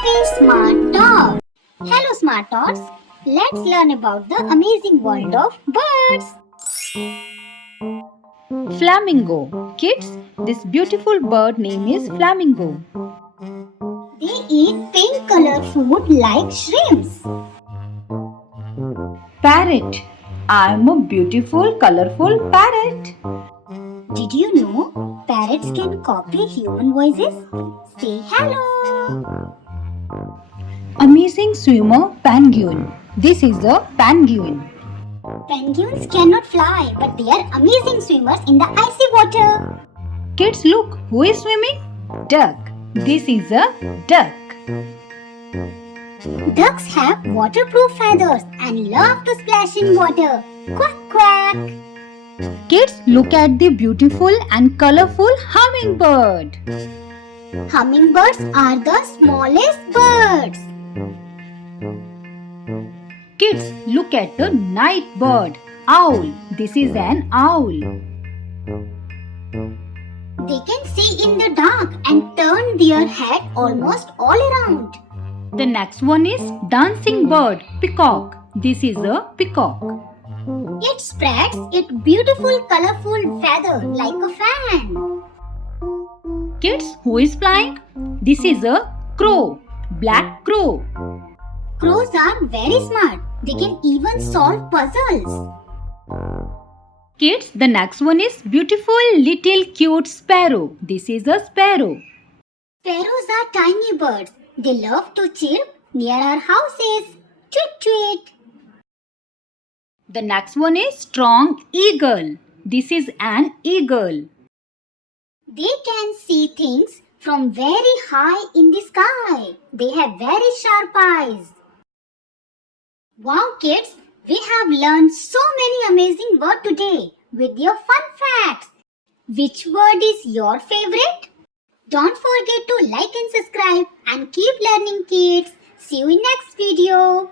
happy smart dog. Hello smart tots. Let's learn about the amazing world of birds. Flamingo. Kids, this beautiful bird name is flamingo. They eat pink color food like shrimps. Parrot. I am a beautiful, colorful parrot. Did you know parrots can copy human voices? Say hello. Amazing swimmer penguin. This is a penguin. Penguins cannot fly, but they are amazing swimmers in the icy water. Kids, look, who is swimming? Duck. This is a duck. Ducks have waterproof feathers and love to splash in water. Quack quack. Kids, look at the beautiful and colorful hummingbird. Hummingbirds are the smallest birds. Kids, look at the night bird. Owl. This is an owl. They can see in the dark and turn their head almost all around. The next one is dancing bird, peacock. This is a peacock. It spreads its beautiful colorful feather like a fan. Kids, who is flying? This is a crow, black crow. Crows are very smart. They can even solve puzzles. Kids, the next one is beautiful little cute sparrow. This is a sparrow. Sparrows are tiny birds. They love to chirp near our houses. Tweet tweet. The next one is strong eagle. This is an eagle. They can see things from very high in the sky. They have very sharp eyes. Wow kids, we have learned so many amazing words today with your fun facts. Which word is your favorite? Don't forget to like and subscribe and keep learning kids. See you in next video.